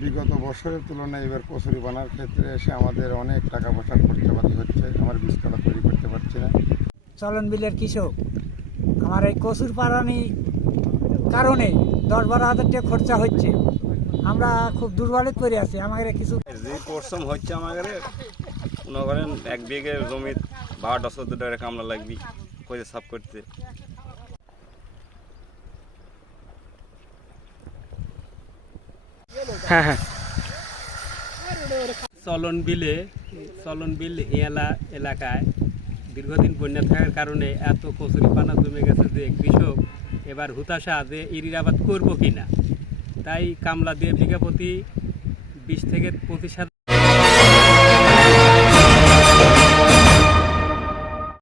বিগত বছরের তুলনায় এবার কচুরি বানার ক্ষেত্রে এসে আমাদের অনেক টাকা পয়সা খরচাপাতি হচ্ছে। আমার বীজতলা তৈরি করতে পারছি না। চলন বিলের কৃষক, আমার এই কচুর পাড়ানি কারণে 10-12 হাজার টাকা খরচা হচ্ছে। আমরা খুব দুর্বলে পড়ে আছি। আমাদের কিছু যে পরিশ্রম হচ্ছে আমাদের মনে করেন 1 বিঘে জমি 12-14 টাকা কামলা লাগবে করে সাফ করতে। হ্যাঁ হ্যাঁ চলন বিল এলাকায় দীর্ঘদিন বন্যা থাকার কারণে এত কচুরি পানা জমে গেছে যে কৃষক এবার হুতাশা যে ইরির আবাদ করবো কিনা, তাই কামলা দিয়ে বিঘা প্রতি 20 থেকে 25 হাজার